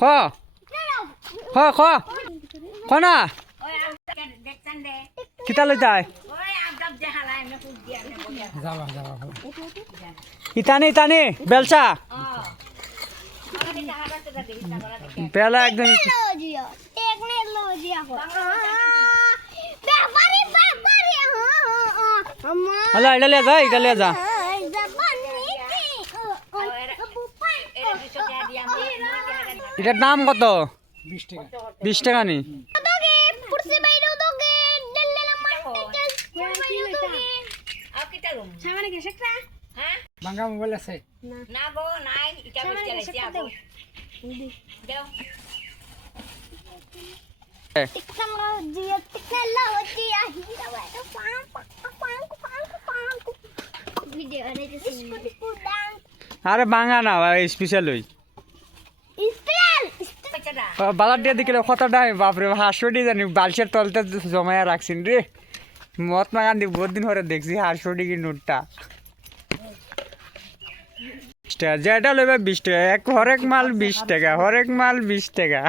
খ খ খ খ না কিতা লই যায় ইতানি ইতানি বেলচা বেলা একদম হ্যালো এটা লিয়া যা এটা লিয়া যা এটার দাম কত 20 টাকা নি মোবাইল আছে না গো নাই এটা বেচতে লাইছি আগো দেও আরে বাঙা না স্পেশাল ওই বালার দিয়ে দিকে কতটা বাপরে 500 জানি বালসের তলতে জমায়া রাখছেন রে মহাত্মা গান্ধী বহুত দিন পরে দেখছি 500 কি নোটটা যেটা লইবে 20 টাকা এক হরেক মাল 20 টাকা হরেক মাল 20 টাকা